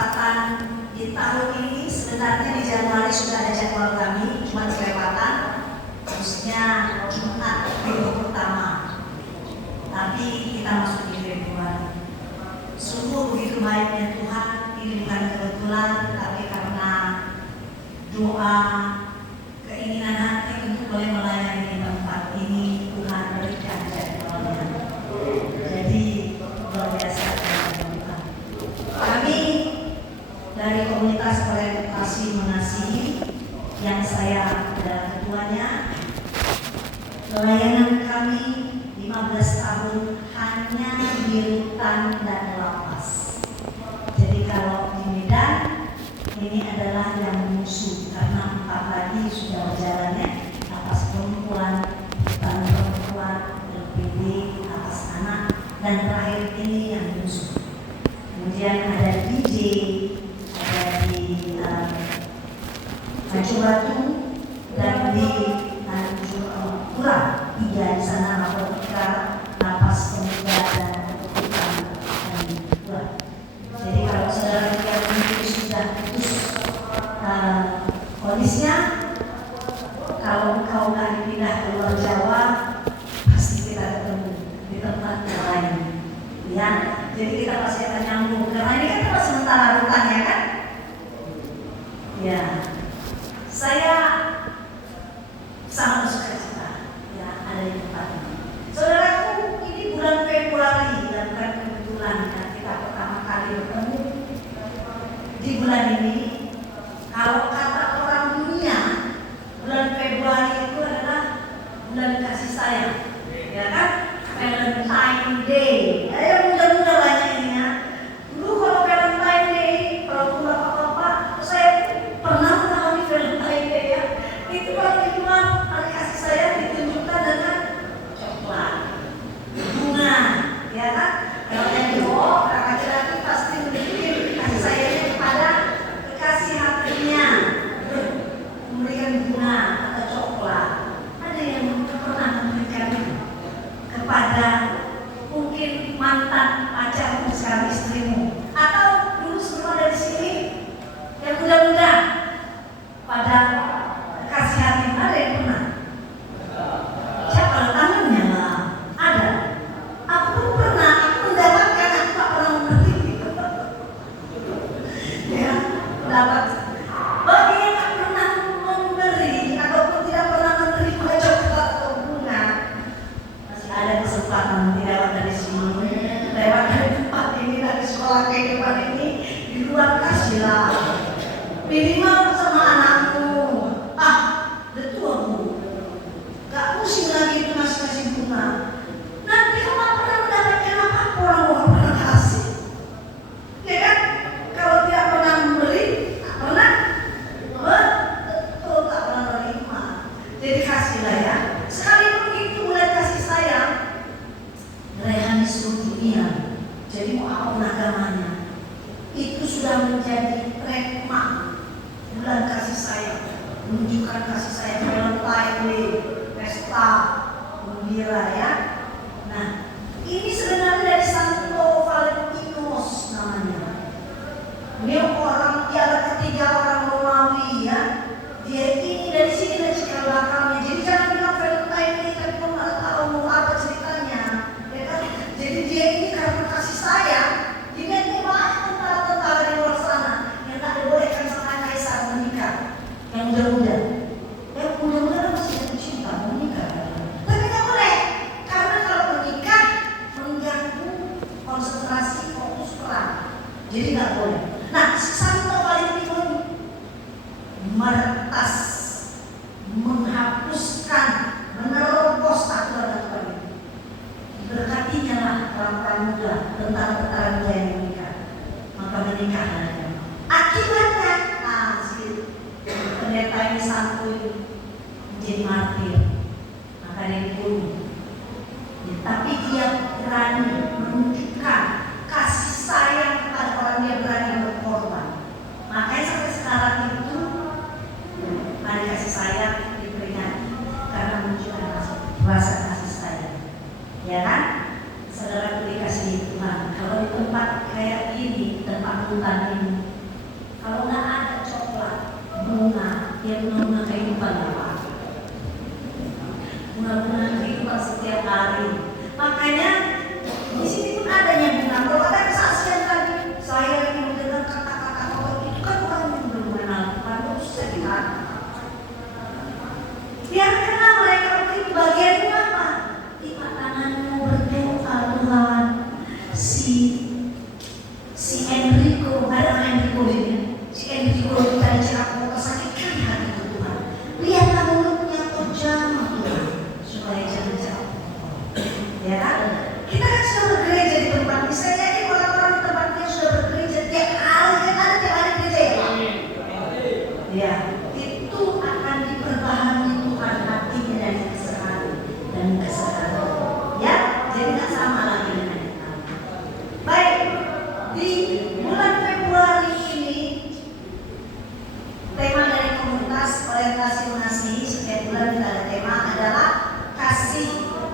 kesempatan di tahun ini sebenarnya di Januari sudah ada jadwal kami, cuma kelewatan, khususnya Jumat minggu pertama. Tapi kita masuk di Februari. Sungguh begitu baiknya Tuhan, ini bukan kebetulan, tapi karena doa, keinginan hati untuk boleh melayani di tempat ini, Tuhan berikan jadwalnya. Jadi luar biasa Tuhan. Kami dari komunitas orientasi mengasihi yang saya adalah ketuanya, pelayanan kami 15 tahun hanya di rutan dan lapas. Jadi kalau di Medan ini adalah yang musuh karena 4 lagi sudah berjalannya, lapas perempuan, rutan perempuan, LPD, lapas anak, dan terakhir ini yang musuh. Kemudian ada DJ, ada di Tanjung Batu dan di Tanjung Pura, 3 di sana, Narkotika, lapas pemuda dan rutan Tanjung Pura. Jadi kalau saudara lihat ini sudah putus kondisinya, kalau kau nggak dipindah ke luar Jawa, pasti kita ketemu di tempat yang lain. Ya, jadi kita pasti akan nyambung karena ini kan tempat sementara rutan ya kan? Ya, saya sangat bersuka cita ya ada di tempat ini. Saudaraku, ini bulan Februari dan bukan kebetulan kan kita pertama kali bertemu di bulan ini. Kalau kata orang dunia, bulan Februari itu adalah bulan kasih sayang, ya kan? Valentine Day. Ayo mudah-mudah banyak ini ya. Dulu kalau Valentine Day, kalau bapak-bapak, saya pernah mengalami Valentine Day ya. Itu kalau cuma hari kasih sayang ditunjukkan dengan coklat, bunga, ya kan? Kalau yang cowok, laki-laki pasti berpikir kasih sayangnya kepada kekasih hatinya, memberikan bunga atau coklat. Ada yang pernah memberikan kepada mungkin mantan pacarmu sekarang istrimu, atau dulu semua dari sini yang muda-muda pada kasih hati. Ada yang pernah? Siapa tangannya lah? Ada. Aku pun pernah. Aku mendapatkan. Aku tak pernah memberi. Ya, dapat. Bagi yang tak pernah memberi ataupun tidak pernah menerima coklat atau bunga, masih ada kesempatan nanti lewat dari sini, lewat dari tempat ini, dari sekolah kehidupan ini, di luar kasihlah. Minimal sama anakmu. Udah tua bu, gak pusing lagi itu ngasih bunga. Nanti kamu gak pernah mendapatkan apa-apa, orang gak pernah kasih, ya kan? Kalau tidak pernah memberi, tak pernah betul, tak pernah menerima. Jadi kasihlah ya. Sekalipun itu mulai kasih sayang, rayaan di seluruh dunia. Jadi mau apapun agamanya, itu sudah menjadi trademark bulan kasih sayang, menunjukkan kasih sayang. Valentine Day, pesta gembira ya. Nah, ini sebenarnya dari Santo Valentinos namanya. Dia orang, dia ada ketiga orang Romawi ya. Dia ini dari sini dan cikal bakalnya. Jadi jangan bilang Valentine Day tapi kamu nggak tahu mau apa ceritanya, ya kan? Jadi dia ini karena kasih sayang, dia ini banyak tentara-tentara di luar sana yang tak dibolehkan sama kaisar menikah. Yang muda-muda, yang muda-muda masih jatuh cinta menikah, tapi nggak boleh karena kalau menikah mengganggu konsentrasi fokus perang, jadi nggak boleh. Nah, Santo Valentino meretas, menghapuskan, menerobos aturan-aturan itu. Berkatinya lah orang-orang muda, tentara-tentara muda yang menikah, maka menikahlah. Akibatnya, pendeta ini santo ini menjadi martir, maka dia dibunuh. Ya, tapi dia berani menunjukkan kasih sayang kepada orang, dia berani berkorban. Makanya sampai sekarang itu hari kasih sayang diperingati karena menunjukkan rasa kasih sayang. Ya kan? Saudara dikasih Tuhan. Kalau di tempat kayak ini, tempat hutan ini,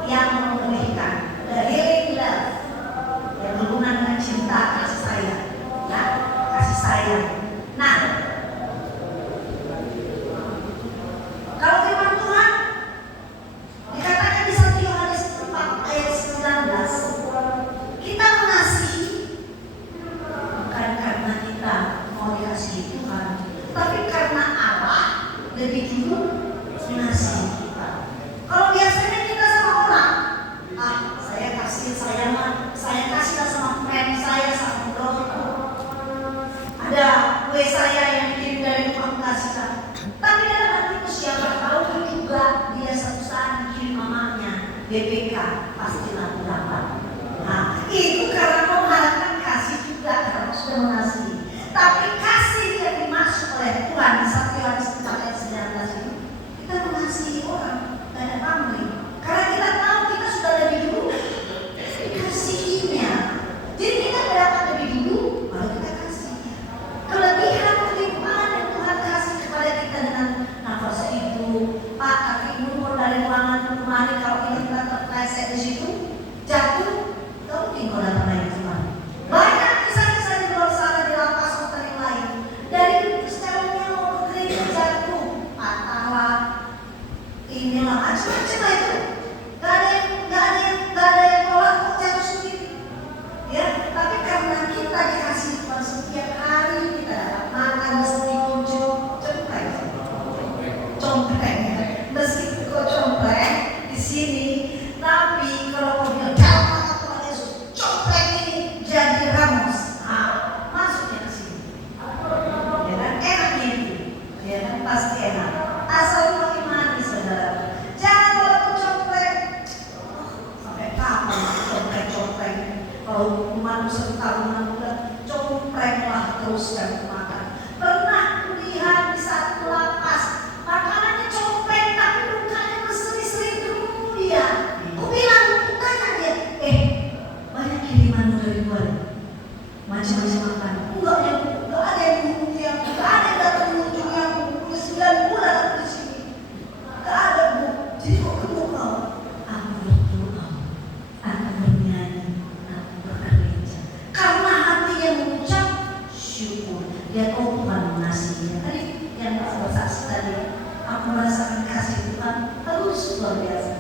yang memulihkan, the healing love, yang berhubungan dengan cinta, kasih sayang, ya, kasih sayang. Nah, kalau firman Tuhan dikatakan di 1 Yohanes 4 ayat 19, kita mengasihi bukan karena kita mau dikasihi Tuhan, tapi karena Allah lebih dulu mengasihi kita. Kalau biasanya kita sama orang, saya kasih sama friend saya, sama bro, ada kue saya yang dikirim dari rumah kasihkan. Tapi dalam hatiku siapa tahu juga dia satu saat dikirim mamanya BPK, pastilah berapa. Nah, itu karena mengharapkan kasih juga, karena sudah mengasihi. Tapi kasih yang dimaksud oleh Tuhan di 1 Yohanes 4 ayat 19 itu, kita mengasihi orang dan ada pamrih. Karena kita tahu kita sudah lebih dulu dikasihinya. Jadi kita dapat lebih dulu, baru kita kasih. Kelebihan kelimpahan yang Tuhan kasih kepada kita dengan nafas itu, Pak, kaki ibu dari ruangan kemarin, kalau kita terpleset di situ, jatuh, tahu tinggal datang lagi kemana. Banyak kisah-kisah di luar sana di lapas atau yang lain. Dari setelahnya mau ke gereja jatuh, patahlah, inilah macam-macam itu. Gak ada yang tolak kok jatuh sendiri. Ya, tapi karena kita dikasih Tuhan setiap hari, kita dapat makan meskipun compreng, meskipun kau compreng di sini, tapi kalau kau bilang jangan Tuhan Yesus, compreng ini jadi ramos, masuknya ke sini. Ya kan, enaknya itu, ya kan, pasti enak. Asal mau imani saudara. Jangan kalau compreng, sampai kapan compreng? Kalau umat setahun bulan comprenglah terus dan makan. Pernah kulihat di satu lapas, makanannya compreng tapi mukanya berseri-seri dulu dia. Kubilang tanya dia, banyak kiriman dari luar, macam-macam makan. Enggak ada yang mengunjungi aku, enggak ada yang datang mengunjungi aku. 9 bulan aku di sini, enggak ada Bu. Jadi kok kamu mau? Aku berdoa, aku bernyanyi, aku bergereja. Karena hati yang mengucap syukur, dia tahu Tuhan mengasihinya. Tadi yang bersaksi tadi, aku merasakan kasih Tuhan terus luar biasa.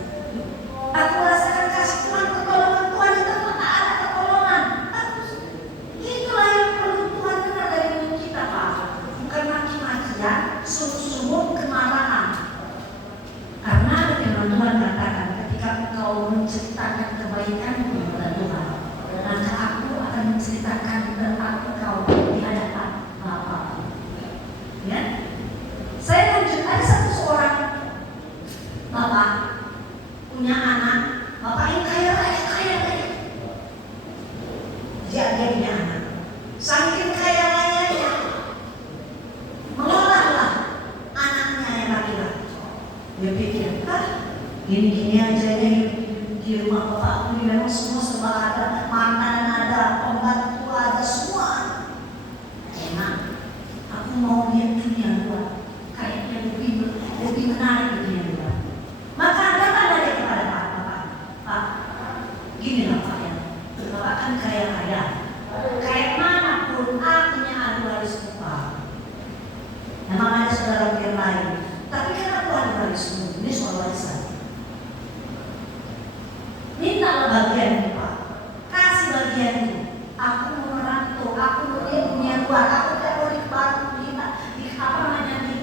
Aku merasakan kasih Tuhan, pertolongan Tuhan di tempat tak ada pertolongan. Itulah yang perlu Tuhan dengar dari mulut kita, Pak. Bukan maki-makian, sungguh-sungguh kemarahan. Karena firman Tuhan katakan, ketika engkau menceritakan kebaikan kepada Tuhan, maka aku akan menceritakan tentang engkau di hadapan Bapa. Ya, saya lanjut. Ada seorang bapak punya anak, bapaknya kaya. Dia punya anak, saking kaya rayanya, mengolahlah anaknya yang laki-laki. Dia pikir, gini-gini aja di rumah bapakku, memang semua serba ada, makanan ada, pembantu ada, semua enak. Aku mau lihat dunia luar, kayaknya lebih menarik dunia luar. Maka datang dari kepada Pak, gini lah Pak ya, Bapak kan kaya-kaya, kayak manapun artinya ahli waris Bapak. Memang ada saudara yang lain, tapi kan aku ahli warismu, ini soal warisan. Mintalah bagianmu Pak, kasih bagianmu. Aku mau merantau, aku mau lihat dunia luar, aku tidak mau di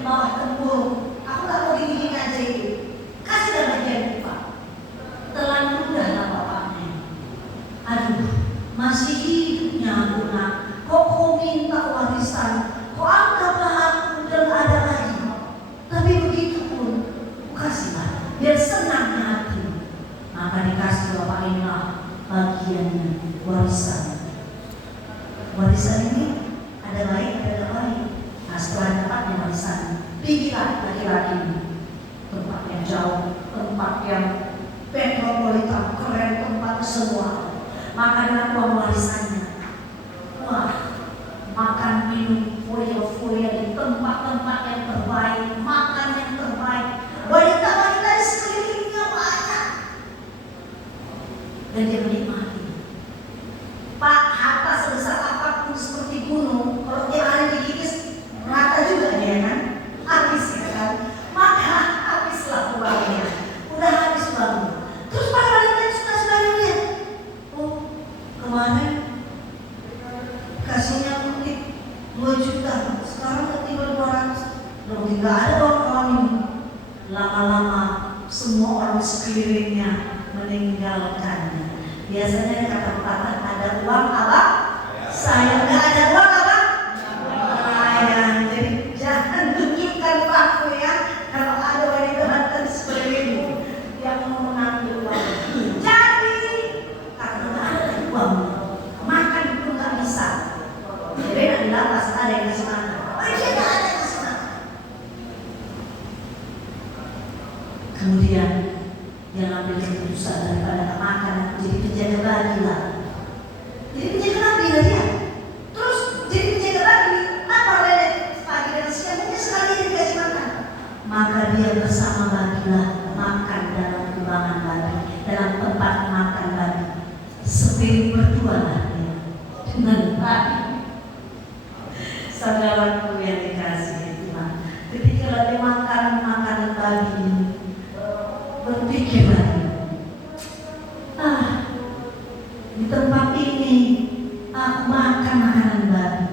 bawah tempurung. Aku gak mau gini-gini aja itu. Kasihlah bagianmu Pak. Telan mudahlah bapaknya. Aduh, masih hidupnya anak. Kok kau minta warisan? Kok anggaplah aku udah gak ada lagi. Tapi begitu pun, kasihlah biar senangnya hati. Maka dikasih bapak inilah bagiannya, warisan. Warisan ini ada baik, ada baik. Nah, setelah dapatnya warisan, pergilah laki-laki tempat yang jauh, tempat yang metropolitan, keren, tempat semua. Maka dengan uang warisannya, wah, makan minum foya-foya di tempat-tempat yang terbaik, makan yang terbaik. Wanita-wanita di sekelilingnya banyak. dan dia menikmati. Pak, harta sebesar apapun seperti gunung, kalau dia ada digigis rata juga dia kan, habis ya kan. Maka habislah uangnya, udah habis uangnya. Terus para wanita yang suka lihat, oh kemarin kasihnya mungkin 2 juta, sekarang ketiba 200, udah tidak ada kawan-kawan ini. Lama-lama semua orang sekelilingnya meninggalkannya. Biasanya kata pepatah, ada uang apa? Sayang. Nggak ada uang apa? Sayang. Jadi jangan tunjukkan waktu ya. Kalau ada wanita sekelilingmu yang mau mengambil uang. Jadi karena nggak ada uang, makan pun nggak bisa. Jadi di lapas ada yang kasih makan. Oh iya, nggak ada yang kasih makan. Kemudian dia ngambil keputusan daripada makan, jadi penjaga bayi lah. Jadi penjaga bayi lah dia. Terus jadi penjaga bayi, apa rela pagi dan siang mungkin sekali dia dikasih makan. Maka dia bersama bayi lah makan dalam kubangan bayi, dalam tempat makan bayi. Sepiring berdua lah dia dengan bayi. Saudaraku yang dikasihi Tuhan, ketika lagi makan makanan bayi ini, berpikir lagi, di tempat ini aku makan makanan babi.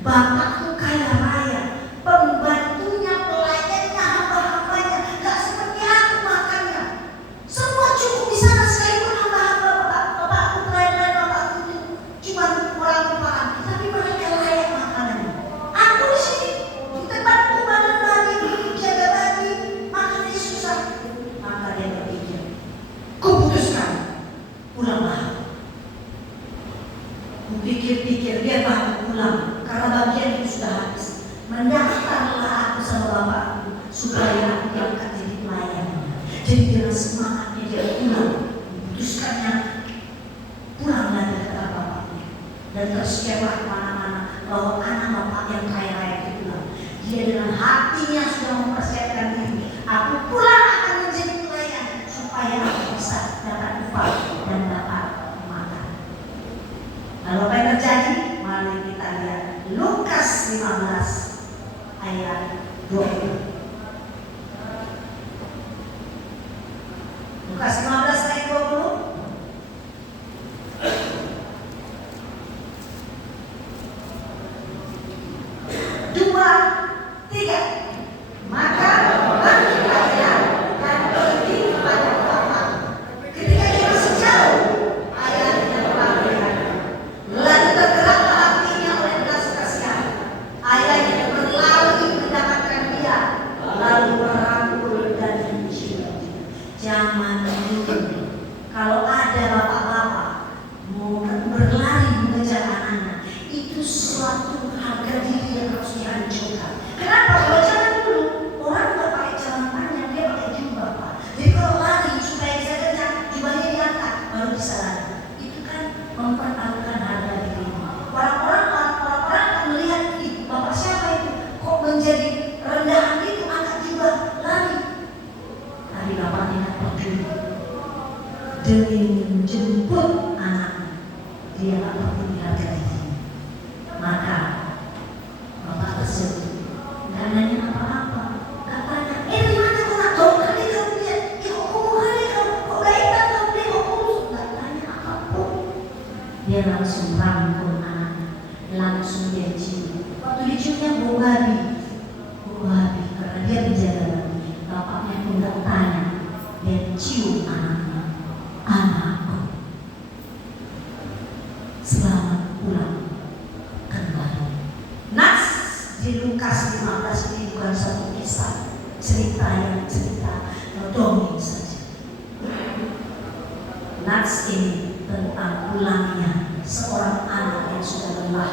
Bapakku kaya raya, pembantunya, pelayannya, hamba-hambanya gak seperti aku makannya. Semua cukup di sana sekalipun hamba-hamba bapakku, pelayan bapakku cuma orang rupakan, tapi mereka layak makanannya. Aku di sini di tempat kubangan babi, jaga babi, makannya susah. Maka dia berpikir, kuputuskan pulanglah. Pikir-pikir dia baru pulang karena bagian itu sudah habis. Mendaftarlah aku sama bapakku supaya aku diangkat jadi pelayan. Jadi dengan semangatnya dia pulang, memutuskannya pulang lagi kata bapaknya. Dan terskema kemana-mana bahwa anak bapak yang kaya raya itu pulang. Dia dengan hatinya sudah mempersiapkan diri. Aku pulang akan menjadi pelayan supaya aku bisa dapat upah dan dapat makan. Lalu apa yang terjadi? Mari kita lihat Lukas 15 ayat 20. Lukas 15 ayat 20. 2, 3. Maka bangkitlah ia dan pergi kepada Bapa. Ketika dia masih jauh, ayahnya memanggilnya. Lalu tergeraklah hatinya oleh belas kasihan. Ayahnya berlari mendapatkan dia, lalu merangkul dan mencium. Zaman dulu, kalau ada bapak-bapak mau berlari mengejar anaknya, itu suatu harga diri yang harus dihancurkan. Kenapa? Kalau zaman dulu orang nggak pakai celana panjang, dia pakai jubah, Pak. Jadi kalau lari supaya bisa kencang, jubahnya diangkat baru bisa lari. Itu kan mempertaruhkan harga diri. Orang-orang akan melihat, ih, bapak siapa itu? Kok menjadi rendahan itu, angkat jubah, lari. Tapi bapaknya nggak peduli. Demi menjemput anaknya, dia nggak peduli harga diri. Maka bapak tersebut nggak nanya apa-apa, nggak tanya, dari mana kau nak tahu kali kamu lihat, kok kamu hari kamu kok gaitan kamu lihat kok kurus, nggak tanya apapun. Dia langsung rangkul anaknya, langsung dia cium. Waktu diciumnya bau babi, karena dia menjaga babi. Bapaknya pun nggak tanya, dia cium anaknya, anakku, selamat pulang kembali. Nas di Lukas 15 ini bukan satu kisah, cerita dongeng saja. Nas ini tentang pulangnya seorang anak yang sudah lelah.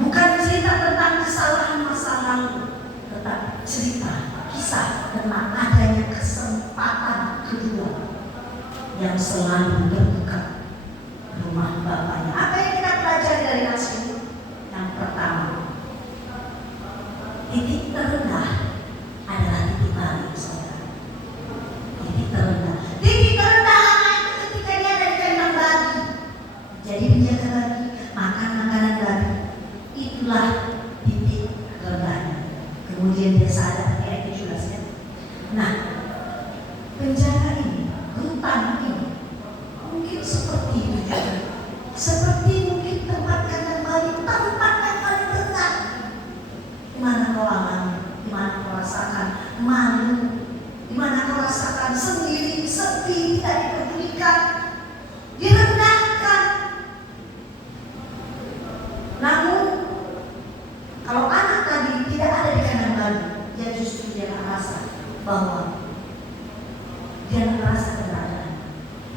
Bukan cerita tentang kesalahan masa lalu, tetapi cerita kisah tentang adanya kesempatan kedua yang selalu terbuka rumah bapaknya. Apa yang kita pelajari dari nas ini? Yang pertama, titik terendah adalah titik balik, saudara. Titik terendah mana kau rasakan sendiri, sepi, tidak dipedulikan, direndahkan. Namun kalau anak tadi tidak ada di kanan bali, dia justru dia merasa bahwa dia merasa keberadaan.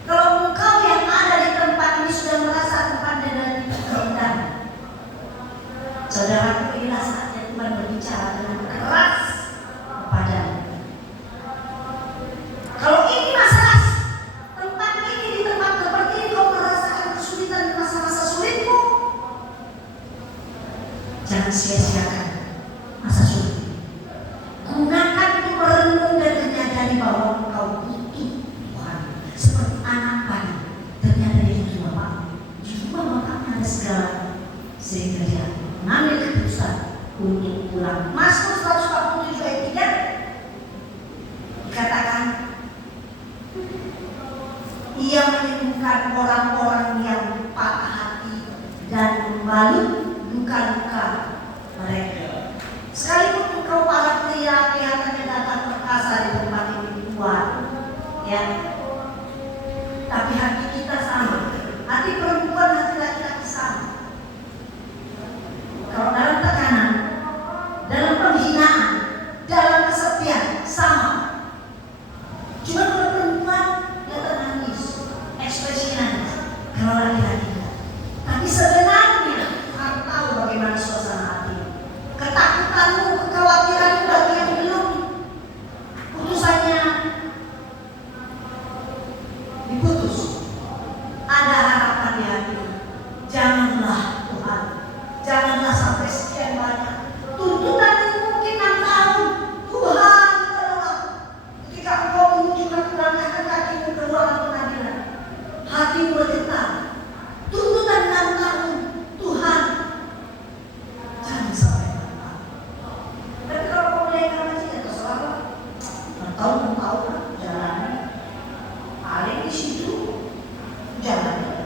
Kalau engkau yang ada di tempat ini sudah merasa tempat dan kerendahan, saudaraku, inilah saatnya Tuhan berbicara dengan keras kepadamu. Kalau ini masalah tempat ini, di tempat seperti ini kau merasakan kesulitan di masa-masa sulitmu, jangan sia-siakan masa sulit. Gunakan untuk merenung dan menyadari bahwa engkau butuh Tuhan. Seperti anak tadi, ternyata dia butuh Bapak. Di rumah bapaknya ada segala, sehingga dia mengambil keputusan untuk pulang. Mazmur 147 ayat 3 dikatakan, ia menyembuhkan orang-orang yang patah hati dan membalut luka-luka mereka. Sekalipun engkau para pria kelihatannya datang perkasa di tempat ini kuat, ya, tapi hati kita sama, hati perempuan, hati laki-laki sama. Kalau dalam tekanan, dalam penghinaan, dalam kesepian, sama. Cuma kalau perempuan dia nangis, ekspresi nangis. Kalau laki-laki tidak. Tapi sebenarnya Tuhan tahu bagaimana suasana hati. Ketakutanmu, kekhawatiranmu bagi yang belum putusannya diputus, ada harapan di hati. Janganlah Tuhan, janganlah sampai sekian banyak tuntutan yang mungkin 6 tahun. Tuhan tolong, ketika engkau menunjukkan melangkahkan kakimu ke ruangan pengadilan, hatimu bergetar. Tuntutan 6 tahun, Tuhan, jangan sampai 6 tahun. Tapi kalau kau mulai ngaji ya terserah, 6 tahun jalannya, paling di situ jalannya.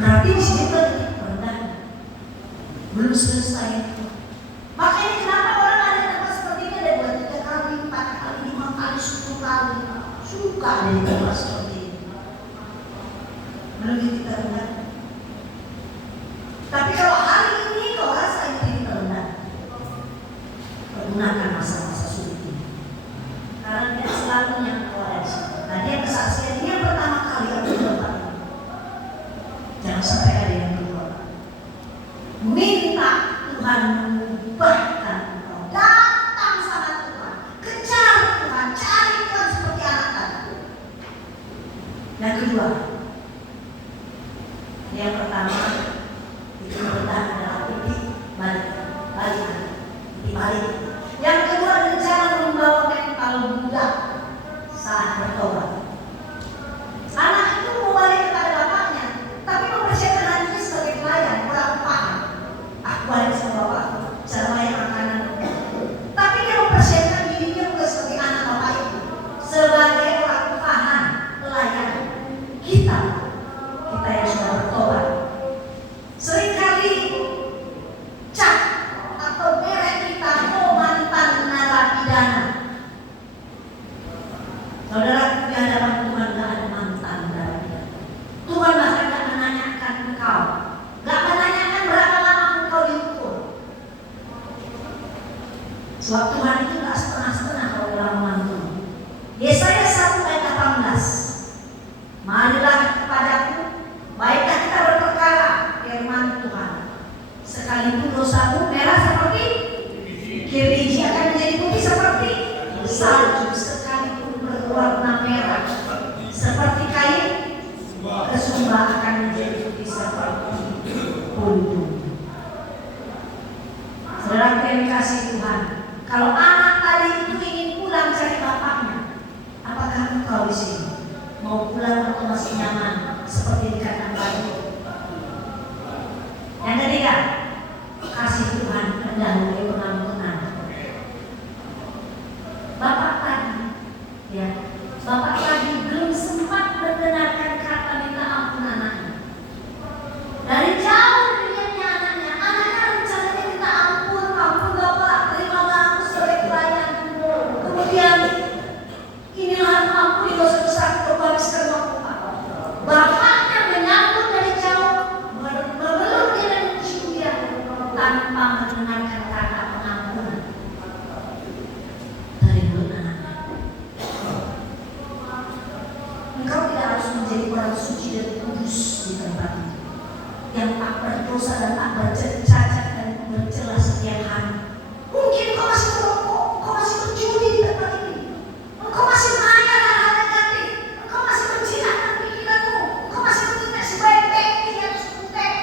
Berarti di sini rendah, belum selesai. Makanya kenapa orang ada di tempat seperti ini ada 2, 3 kali, 4 kali, 5 kali, 10 kali suka ada di tempat seperti ini. Belum kita rendah. Tapi kalau hari ini kau rasa ini rendah, gunakan masa-masa sulit ini. Karena dia selalu yang kau ada di sini. Nah, dia kesaksian dia pertama kali yang kedua. Jangan sampai ada yang kedua. Minta Tuhan mengubahkan engkau. Datang sama Tuhan, kejar Tuhan, cari Tuhan seperti anak tadi. Yang kedua, yang pertama itu rendah adalah titik balik. Yang kedua, jangan membawa mental budak saat bertobat. Anak itu mau balik kepada bapaknya, tapi mempersiapkan hatinya sebagai pelayan, kurang paham. Aku balik sama bapakku, cara bayar makanan. Tapi dia mempersiapkan dirinya bukan sebagai anak bapak itu, sebagai orang paham, pelayan. Kita yang sudah bertobat, seringkali cap atau merek kita, oh mantan narapidana. Saudara, di hadapan Tuhan gak ada mantan narapidana. Tuhan bahkan gak menanyakan engkau, gak menanyakan berapa lama engkau dihukum. Sebab Tuhan itu gak setengah-setengah kalau dalam mantul. Yesaya 1 ayat 18. Marilah kepadaku, baiklah kita berperkara, firman Tuhan. Sekalipun dosamu merah seperti biji akan menjadi putih seperti salju. Sekalipun berwarna merah seperti kain kesumba akan menjadi putih seperti pundung. Saudara yang dikasihi Tuhan, kalau anak tadi itu ingin pulang cari bapaknya, apakah engkau di sini mau pulang atau masih nyaman seperti dikatakan tadi? Yang ketiga, kasih Tuhan mendahului pengampunan. Bapak tadi, ya, bapak tadi belum sempat mendengarkan kata minta ampun anaknya. Dari jauh dilihatnya anaknya rencananya minta ampun bapak, terima aku sebagai pelayan. Kemudian menjadi orang suci dan kudus di tempat ini, yang tak berdosa dan tak bercacat dan bercela setiap hari. Mungkin kau masih merokok, kau masih berjudi di tempat ini, kau masih menanya hal-hal negatif, kau masih menjinakkan pikiranmu, kau masih mengingat si baik-baik di atas kutek,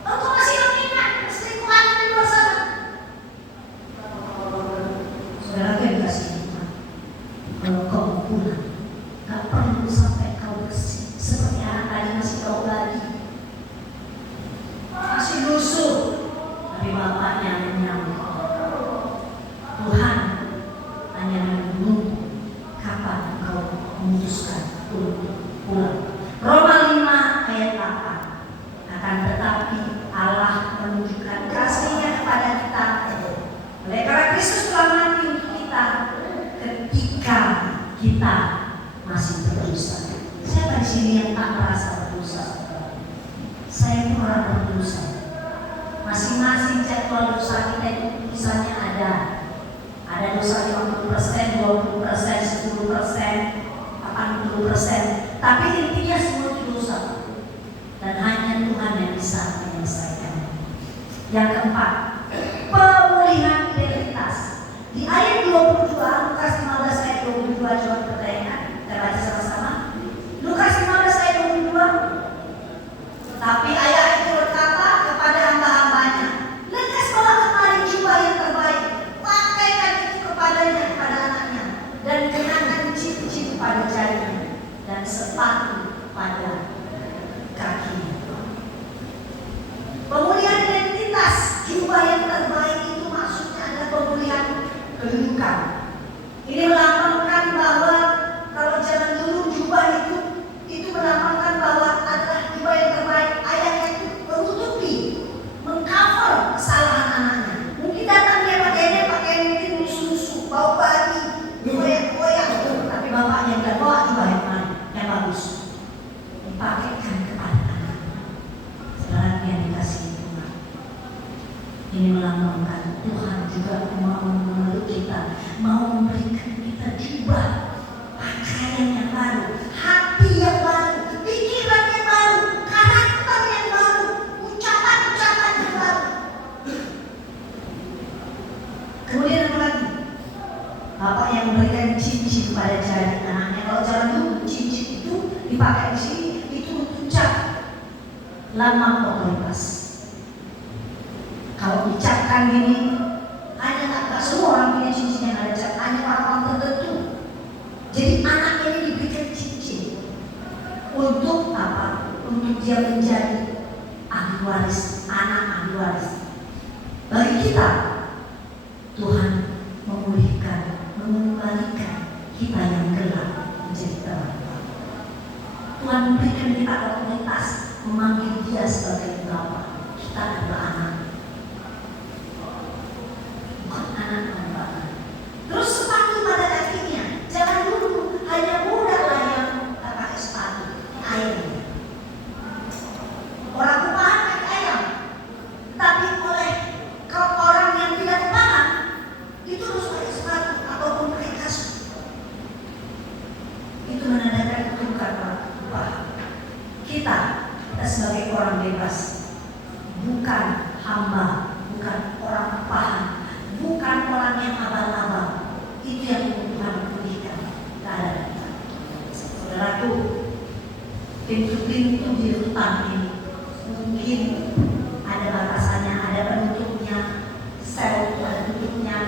kau masih mengingat selingkuhan di luar sana. Saudara yang dikasihi Tuhan, kalau kau pulang, gak perlu sampai kau bersih seperti anak tadi masih kau lagi, masih lusuh, tapi bapaknya menyambut. Tuhan hanya menunggu kapan engkau memutuskan untuk pulang. Roma 5 ayat 8. Akan tetapi Allah menunjukkan kasih-Nya kepada kita oleh karena Kristus telah mati untuk kita ketika kita masih berdosa. Siapa di sini yang tak merasa berdosa? Saya pun orang berdosa. Masing-masing jadwal dosa kita itu tulisannya ada. Ada dosa 50%, 20%, 10%, 80%. Tapi intinya semua itu dosa. Dan hanya Tuhan yang bisa menyelesaikan. Yang keempat, pemulihan identitas. Di ayat 22, Lukas 15 ayat 22, coba pertanyaan, kita baca sama-sama. Lukas 15 ayat 22. Tapi ayah itu berkata kepada hamba-hambanya, lekaslah kemari jubah yang terbaik, pakaikan itu kepadanya, kepada anaknya, dan kenakan cincin pada jarinya, dan sepatu pada kakinya. Pemulihan identitas, jubah yang terbaik itu maksudnya adalah pemulihan kedudukan. Ini melambangkan bahwa kalau zaman dulu jubah itu melambangkan bahwa adalah jubah yang terbaik. Ayahnya itu menutupi, mengcover kesalahan anaknya. Mungkin datang dia pakaian mungkin lusuh-lusuh, bau babi, goyang-goyang, tapi bapaknya bilang bawa jubah yang mana, yang bagus, dipakaikan kepada anaknya. Saudara yang dikasihi Tuhan, ini melambangkan Tuhan juga mau memeluk kita, mau memberikan kita jubah, pakaian yang baru, hati yang baru, pikiran yang baru, karakter yang baru, ucapan-ucapan yang baru. Kemudian apa lagi? Bapak yang memberikan cincin pada jari anaknya. Kalau zaman dulu cincin itu dipakai di sini, itu untuk cap lambang otoritas. Kalau dicapkan gini, hanya tak semua orang punya cincin yang ada cap, hanya orang-orang tertentu. Jadi anak ini diberikan cincin untuk apa? Untuk dia menjadi ahli waris, anak ahli waris. Bagi kita, Tuhan memulihkan, mengembalikan kita yang gelap menjadi terang. Tuhan memberikan kita otoritas, memanggil dia sebagai Bapa. Kita adalah anak. Anak-anak. Terus sepatu pada kakinya. Jangan dulu hanya mudah lah yang tak pakai sepatu. Ayam. Orang upahan pakai ayam. Tapi oleh orang yang tidak upahan itu harus pakai sepatu ataupun pakai kasut. Itu menandakan kedudukan orang upahan. Kita sebagai orang bebas, bukan hamba, bukan orang upahan, bukan orang yang abal-abal. Itu yang Tuhan pulihkan keadaan kita. Saudaraku, pintu-pintu di hutan ini mungkin ada batasannya, ada penutupnya, sel ada tutupnya,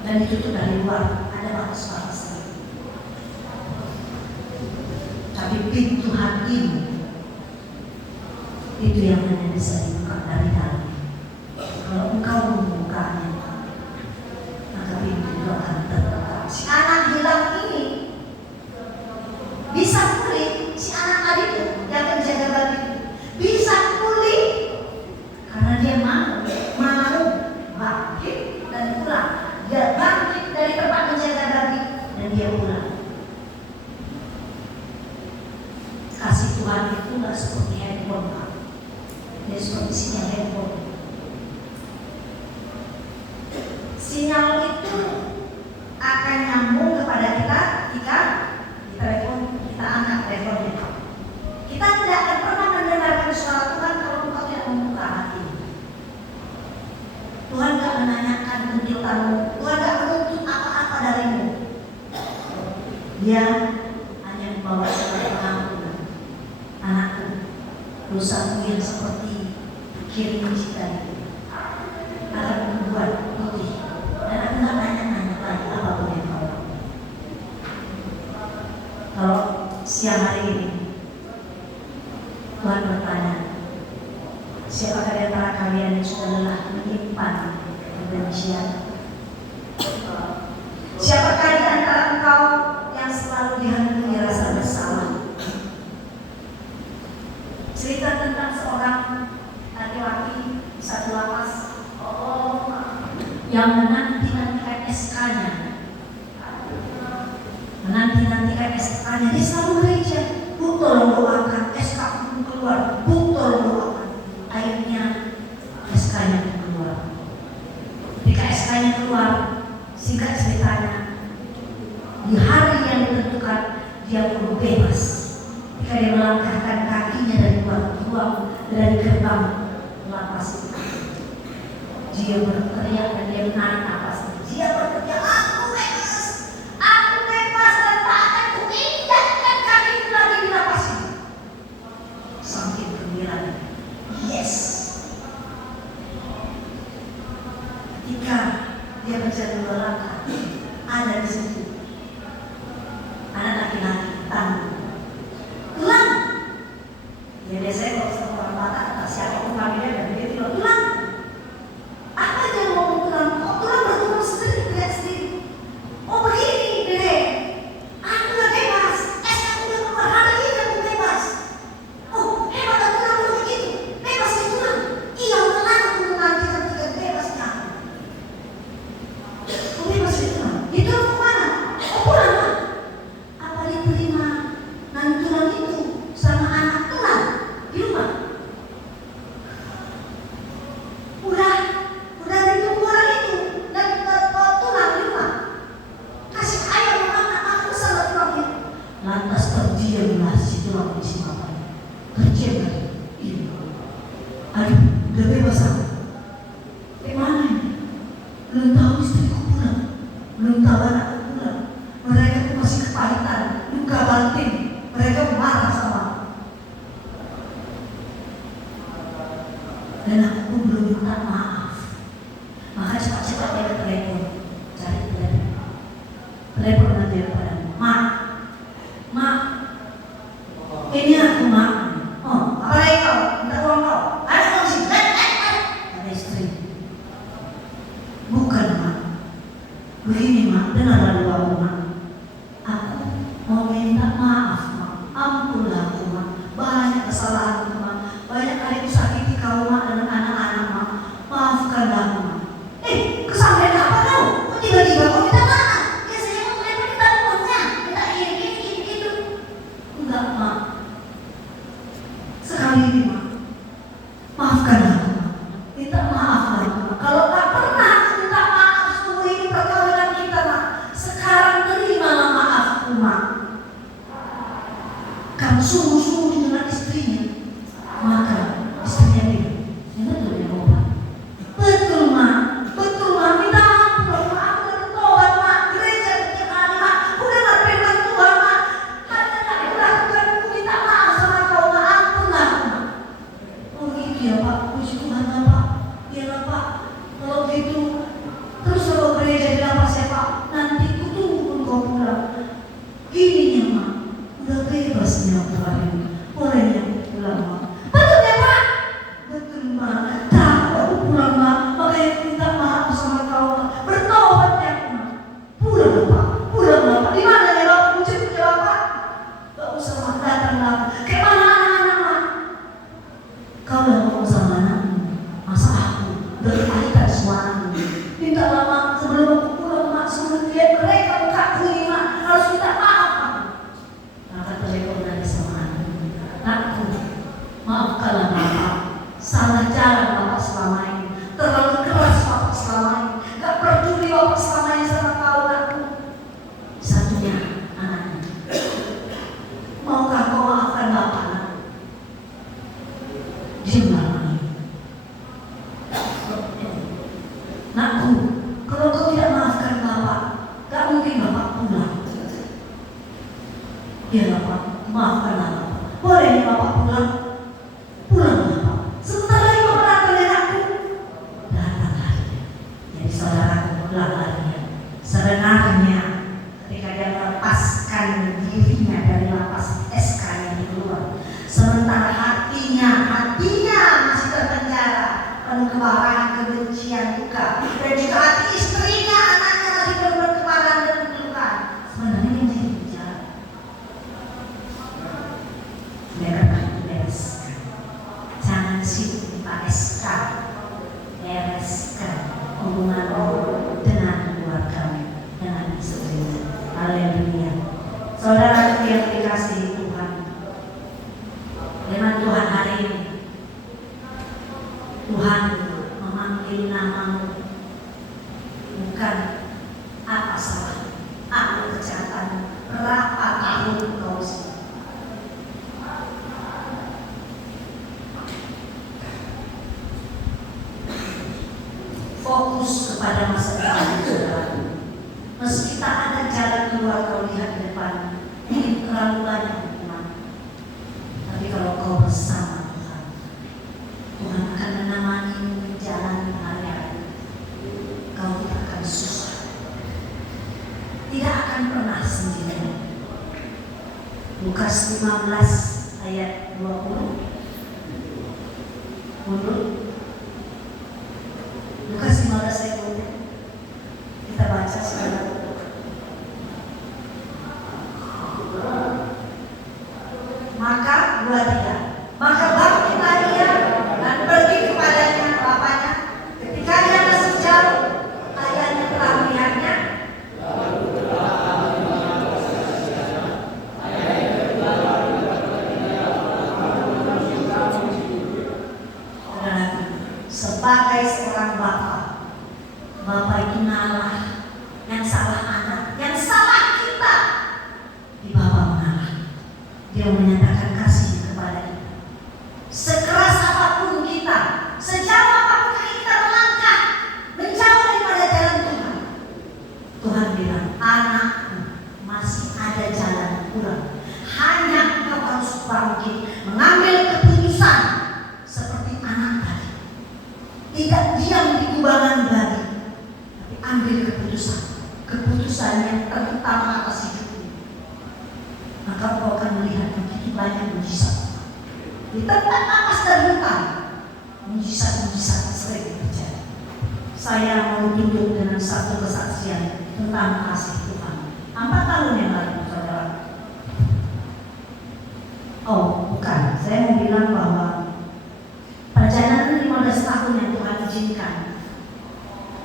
dan ditutup dari luar, ada batas-batasnya. Tapi pintu hati itu yang hanya bisa dibuka dari dalam. Kalau engkau membukanya, maka pintu itu akan terbuka. Si anak hilang ini bisa pulih. Si anak tadi itu yang menjaga babi bisa pulih karena dia mau bangkit dan pulang. Dia bangkit dari tempat menjaga babi dan dia pulang. Kasih Tuhan itu nggak seperti handphone, Pak. Dia seperti sinyal handphone. tuntutanmu. Tuhan tidak menuntut apa-apa darimu. Dia hanya membawa sebagai pengampunan. Anakku, dosamu yang seperti kirim tadi akan membuat putih. Dan aku nggak nanya-nanya lagi apapun yang kau mau. Kalau siang hari ini Tuhan bertanya, siapakah di antara kalian yang sudah lelah menyimpan kebencian? Siapakah di antara engkau yang selalu dihantui rasa bersalah? Cerita tentang seorang laki-laki di satu lapas yang menanti-nantikan SK-nya. Menanti-nantikan SK-nya. Dia selalu gereja. Bu, tolong doakan SK aku keluar. Bu, tolong doakan. Akhirnya SK-nya keluar. Ketika SK-nya keluar, singkat ceritanya, di hari yang ditentukan dia pun bebas. Ketika dia melangkahkan kakinya dari dari gerbang lapas itu, dia berteriak dan dia menarik napas. Dia berteriak, aku bebas dan tak akan kuinjakkan kakiku lagi di lapas ini. Saking gembiranya, yes. Ketika dia berjalan 2 langkah, ada di situ anak laki-laki tangguh. Tulang. Ya biasanya kalau sama orang Batak, tak siapa pun panggilnya dan dia bilang tulang. Apa yang mau tulang? Kok tulang bertumbuh sendiri, tidak sendiri? Oh begini, deh. Aku udah bebas. Aku udah keluar hari ini aku bebas. Oh hebat aku tulang udah begitu. Bebas di tulang. Iya udah lama aku menantikan tidak bebasnya. Oh bebas di tulang. Itu aku kemana? Oh pulang lah. Apa diterima nanti tulang itu sama anak tulang di rumah? Udah ditunggu orang itu dan tulang di rumah. Kasih ayam makan sama tulangnya. Lantas terdiamlah si tulang di sini apa? Terdiam lagi. Iya. Aduh, udah bebas aku. Mana ini? Belum tahu istriku pulang, belum tahu anakku pulang. Mereka tuh masih kepahitan, luka batin. Mereka marah sama aku. Dan aku pun belum minta maaf. Maka cepat-cepat dia ke telepon, cari telepon. Telepon dengan dia padamu, Mak, ini aku Mak. Oh, apa lagi kau? Minta uang kau? Ada uang sih? Ada istri. Bukan Mak. Begini Mak, dengarlah doaku Mak. Aku mau minta maaf Mak. Ampunlah aku Mak. Banyak kesalahanku Mak. Banyak kali aku sakiti kau Mak dan anak-anak Mak. Maafkanlah aku Mak. Kesampean apa kau? Kok tiba-tiba kau minta maaf? Biasanya kau telepon minta uangnya. Minta ini, gitu. Enggak Mak. Sekali ini Mak. Maafkanlah aku Mak. Minta maaf lah Mak. Kalau tak pernah minta maaf seumur hidup perkawinan kita Mak. Sekarang terimalah maafku Mak. Kamu sungguh-sungguh dengan istrinya. Maka istrinya bilang, ya betul ya Bapak. Betul Mak. Minta ampun Mak. Aku udah bertobat Mak. Gereja setiap hari Mak. Udah gak firman Tuhan Mak. Hanya tak dilakukan. Aku minta maaf sama kau Mak. Ampunlah Mak. Oh gitu ya Pak. Puji Tuhan ya Pak. Iyalah Pak. Kalau gitu terus kalau gereja di lapas ya Pak. Nanti ku tunggu kau pulang. Gininya Mak. Udah bebas nih aku hari ini. Bolehnya pulang Mak. Betul ya Pak? Betul Mak. Takut aku pulang Mak. Makanya aku minta maaf sama kau Mak. Bertobat ya Mak. Pulang Pak. Pak. Di mana ya Pak? Puji ya Pak. Gak usah Mak. Datang Mak. Kayak mana anak-anak Mak? Kau udah ngomong sama anakmu. Masa aku berkaitan semua anakmu. Mintalah Mak. Sebelum aku pulang Mak. Sebelum lihat mereka mukaku ini Mak. Harus minta maaf Mak. Maka telepon lagi sama anakmu. Anakku, maafkanlah Bapak. Salah jalan Bapak selama ini. Terlalu keras Bapak selama ini. Gak peduli Bapak selama ini sama kau anakku. Satunya anaknya. Maukah kau maafkan Bapak anakku? Diamlah lagi. Anakku, maafkan aku. Boleh Bapak pulang? Pulang Bapak. Sebentar lagi Bapak akan lihat aku. Datang harinya. Jadi saudaraku, pulang harinya. Sebenarnya ketika dia melepaskan dirinya dari lapas SK yang keluar, sementara hatinya masih terpenjara, penuh kemarahan, kebencian, duka, dan juga hati istrinya, anaknya masih penuh kemarahan dan keluhan. Sebenarnya dia masih di penjara. Mereka bereskan. Jangan sibuk Pak SK, bereskan hubungan dengan keluargamu, dengan istrimu. Haleluya. Saudara yang dikasihi Tuhan, firman Tuhan hari ini, Tuhan memanggil namamu, bukan apa salah, apa kejahatan, berapa tahun kau sudah. Fokus kepada masa depan saudara. Meski tak ada jalan keluar kau lihat di depan, ini terlalu banyak hukuman. Tapi kalau kau bersama Tuhan, Tuhan akan menemani jalan hari-hari. Kau tidak akan susah, tidak akan pernah sendirian. Lukas 15 ayat 20. Mundur. Lukas 15 ayat 20. Kita baca sekarang. Maka bangkitlah dia dan pergi kepadanya bapaknya. Ketika dia masih jauh, ayahnya telah melihatnya. Sebagai seorang bapak itu ngalah. Yang salah anak, yang salah kita, di Bapak mengalah. Dia menyatakan kasih kepada kita. Sekeras apapun kita, sejauh apapun kita melangkah menjauh daripada jalan Tuhan, Tuhan bilang, anakku masih ada jalan kurang. Hanya engkau harus bangkit, mengambil keputusan seperti anak tadi. Tidak diam di kubangan babi, tapi ambil keputusan yang terutama atas hidupmu. Maka kau akan melihat begitu banyak mujizat. Di tempat napas terluka, mujizat-mujizat sering terjadi. Saya mau tunjuk dengan satu kesaksian tentang kasih Tuhan. 4 tahun yang lalu, saudara. Oh, bukan. Saya mau bilang bahwa perjalanan 15 tahun yang Tuhan izinkan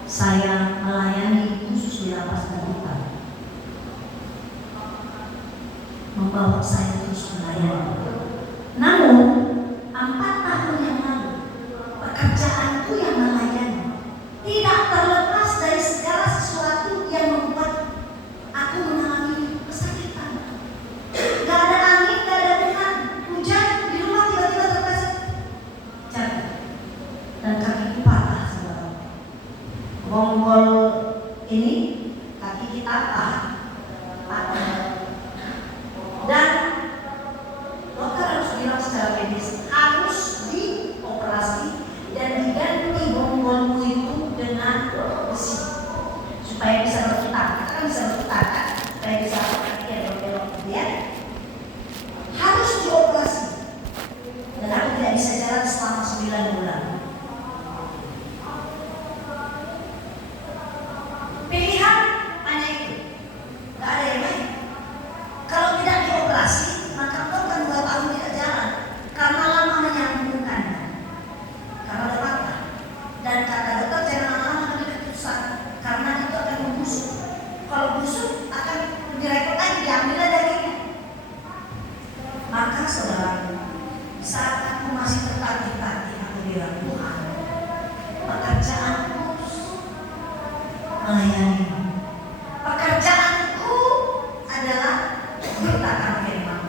saya melayani khusus di lapas terluka, membawa saya terus melayani. Namun 4 tahun yang lalu, pekerjaanku yang melayani tidak terlepas dari segala sesuatu yang membuat aku mengalami kesakitan. Gak ada angin, gak ada hujan, di rumah tiba-tiba terpleset jatuh dan kakiku patah. Bonggol ini kaki kita patah. Dan dokter harus bilang secara medis harus dioperasi dan diganti bonggolmu itu dengan besi supaya bisa berputar. Kita kan bisa berputar kan, supaya bisa kaki yang belok ya. Harus dioperasi dan aku tidak bisa jalan selama 9 bulan. Pilihan hanya itu, nggak ada yang lain. Kalau tidak dioperasi, maka kau kan 2 tahun tidak jalan karena lama menyambungkan, karena patah. Dan kata dokter jangan lama-lama ambil keputusan karena itu akan membusuk. Kalau busuk akan lebih repot lagi, diambil dagingnya. Maka saudara, saat aku masih tertatih-tatih, aku bilang Tuhan, pekerjaanku melayani. Pekerjaanku adalah beritakan firman.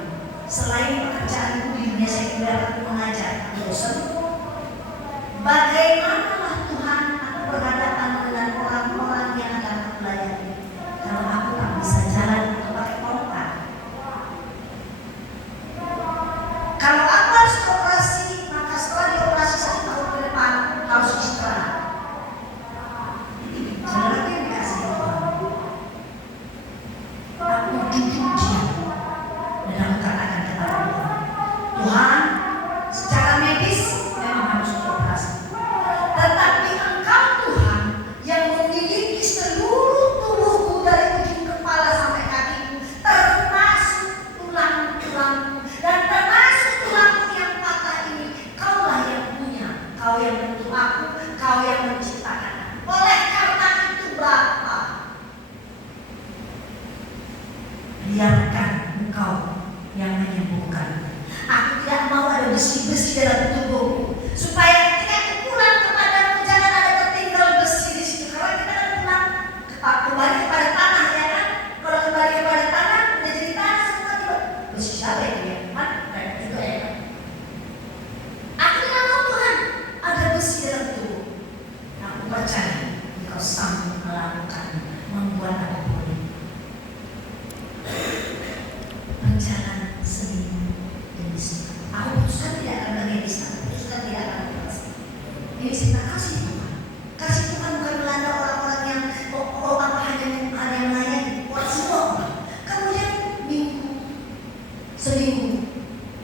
Selain pekerjaanku di dunia sekuler, aku mengajar dosen. Bagaimanalah Tuhan aku berhadapan dengan orang-orang yang akan aku layani? Kalau aku tak bisa jalan atau pakai tongkat, biarkan Engkau yang menyembuhkan. Aku tidak mau ada besi-besi dalam tubuhku, supaya ketika aku pulang kepadamu jangan ada tertinggal besi di situ. Kalau kita pulang kembali kepada tanah, ya kan? Kalau kembali kepada tanah udah jadi tanah semua itu. Besi siapa itu ya? Kayak juga ya kan? Aku tidak mau Tuhan ada besi dalam tubuh. Aku percaya Engkau sanggup melakukan, membuat aku pulih. Perjalanan seminggu demi seminggu. Aku putuskan tidak akan menangis. Aku putuskan tidak akan menangis. Ini cerita kasih Tuhan. Kasih Tuhan bukan melanda orang-orang yang apa hanya yang lain buat semua orang. Kemudian seminggu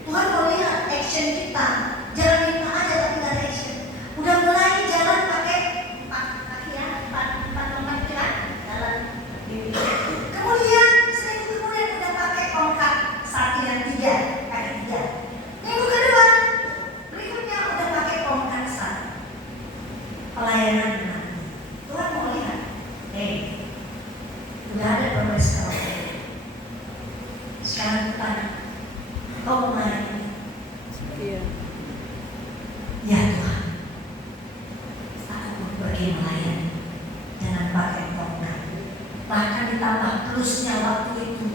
Tuhan mau lihat action kita. Jangan minta aja tapi nggak ada action. Udah mulai jalan pakai kaki ya, empat ya, jalan. Kemudian seminggu kemudian udah pakai tongkat satu yang tiga, kaki tiga. Minggu kedua berikutnya udah pakai tongkat satu. Pelayanan benar. Tuhan mau lihat, udah ada progres kalau sekarang kita kau melayani. Iya. Ya Tuhan, aku pergi melayani, jangan pakai tongkat. Bahkan ditambah plusnya waktu itu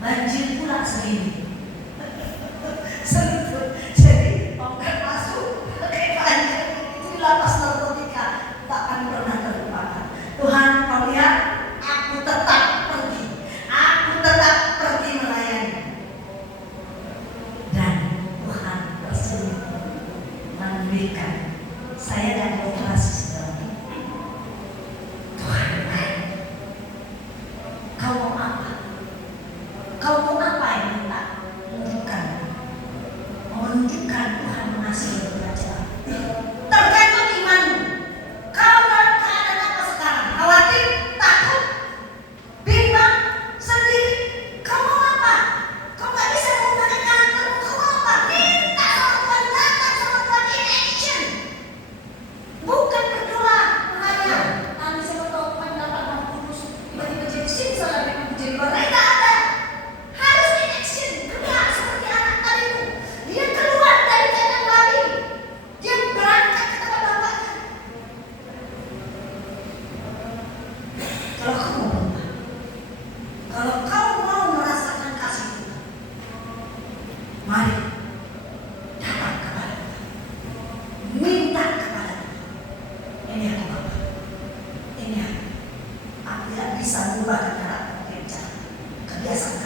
banjir pula segini. Sentuh, jadi tongkat masuk pakai banjir itu di lapas narkotika tak akan pernah terlupakan. Tuhan, kau lihat, aku tetap pergi melayani. Dan Tuhan bersenyum memberikan saya dan operasi segala. Tuhan baik. Kau mau apa? Kau mau apa yang minta? Tunjukkan. Mau menunjukkan Tuhan mengasihi belajar. Tergantung imanmu. Kau dalam keadaan apa sekarang? Khawatir? Takut? Bimbang? Sedih? Kau mau apa? Kau gak bisa menggunakan karaktermu. Kau mau apa? Minta sama Tuhan, datang sama Tuhan in action. Bukan berdoa hanya nanti sama Tuhan dapat Roh Kudus tiba-tiba jadi simsalabim yang menjadi mereka ada. Harus in action, gerak seperti anak tadi itu. Dia keluar dari kandang babi, dia berangkat ke tempat bapaknya. Kalau kau mau berubah, kalau kau mau merasakan kasih Tuhan, mari datang kepada Tuhan, minta kepada Tuhan. Ini aku Bapak, ini aku tidak bisa merubah karakter kerja, kebiasaan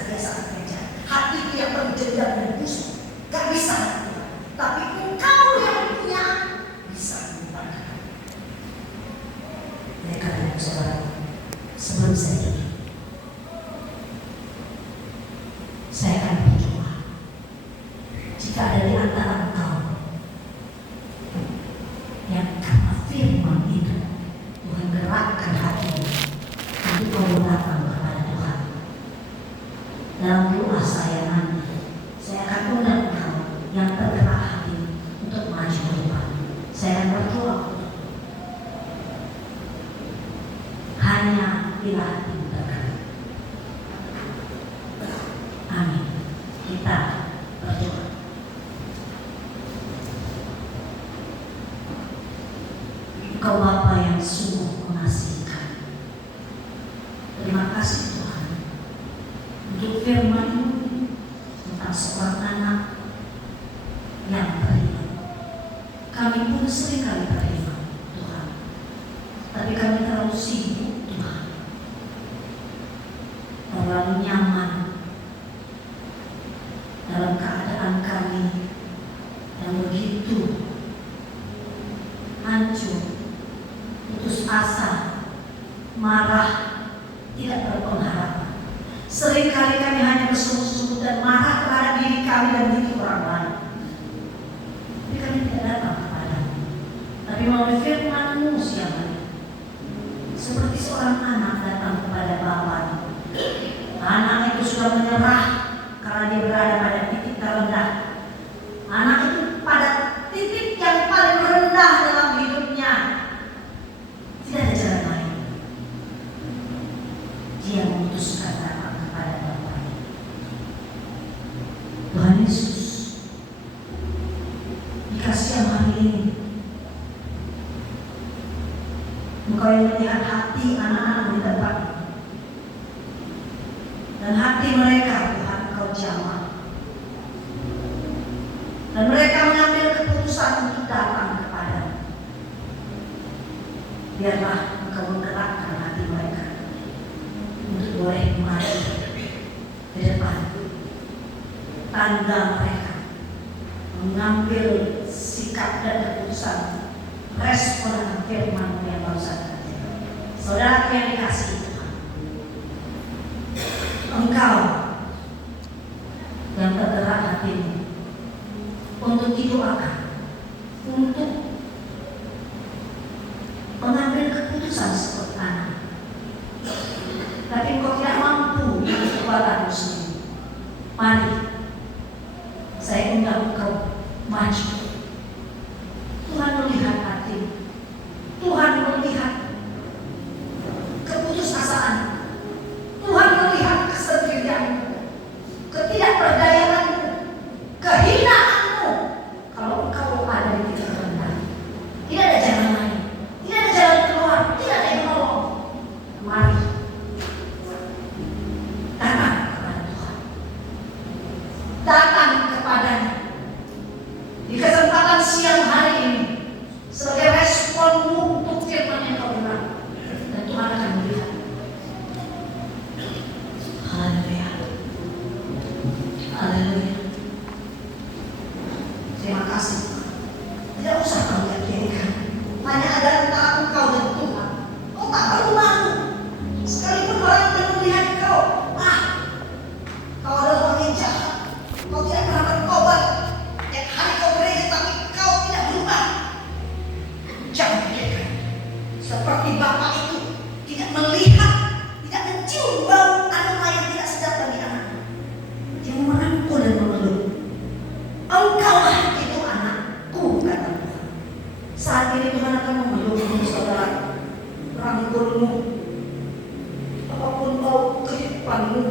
kerja. Hati yang berjejak dan busuk, gak bisa. Tapi Engkau yang punya bisa merubah karakter. Oleh karena itu saudara, sebelum saya ini, saya akan berdoa. Jika ada di antara engkau yang karena firman itu Tuhan gerakkan hatimu untuk kau datang kepada Tuhan, dalam doa saya nanti saya akan undang engkau yang tergerak hati untuk maju ke depan. Saya akan berdoa hanya bila hatimu tergerak. Amin. Kita berdoa. Engkau Bapa yang sungguh mengasihi kami. Terima kasih Tuhan untuk firman-Mu tentang seorang anak yang beriman. Kami pun seringkali beriman Tuhan, tapi kami terlalu sibuk Tuhan, terlalu nyaman dalam keadaan kami yang begitu hancur, putus asa, marah, tidak berpengharapan. Seringkali kami hanya bersungut-sungut dan marah terhadap diri kami dan diri orang lain. Tapi kami tidak datang kepadamu. Tapi melalui firman-Mu siang hari, seperti seorang anak datang kepada bapaknya. Anak itu sudah menyerah karena dia berada pada titik terendah. Anak itu pada titik yang paling rendah dalam hidupnya. Tidak ada jalan lain. Dia memutuskan datang kepada bapaknya. melihat hati anak-anak di tempat ini. Dan hati mereka Tuhan Engkau jamah. Dan mereka mengambil keputusan untuk datang kepadamu. Biarlah Engkau menggerakkan hati mereka untuk boleh maju ke depan. Tanda mereka mengambil sikap dan keputusan, respon firman yang baru saja. Saudara yang dikasihi Tuhan, Engkau yang tergerak hatimu untuk didoakan, untuk mengambil keputusan seperti anak, tapi engkau tidak mampu dengan kekuatanmu sendiri. Mari saya undang engkau maju. Tuhan melihat hatimu, Tuhan melihat keputusasaan, Tuhan melihat kesendirianmu, ketidakberdayaanmu, kehinaanmu. Kalau engkau ada di titik rendah, tidak ada jalan lain, tidak ada jalan keluar, tidak ada yang menolong. Mari datang kepada Tuhan, datang kepadanya di kesempatan siang hari ini sebagai responmu untuk firman yang kau dengar, dan Tuhan akan melihat. Haleluya, haleluya. Terima kasih. Tidak usah kau yakinkan, hanya ada antara engkau dan Tuhan. Kau tak perlu malu, sekalipun orang yang melihat kau, kau adalah orang yang jahat, kau tidak pernah bertobat, yang hari kau gereja tapi kau tidak berubah. Jangan pikirkan seperti bapak itu tidak melihat, tidak mencium bau aroma yang tidak sedap bagi anaknya. Dia merangkul dan memeluk. Engkaulah itu anakku, kata Tuhan. Saat ini Tuhan akan memelukmu, saudara, merangkulmu. Apapun bau kehidupanmu,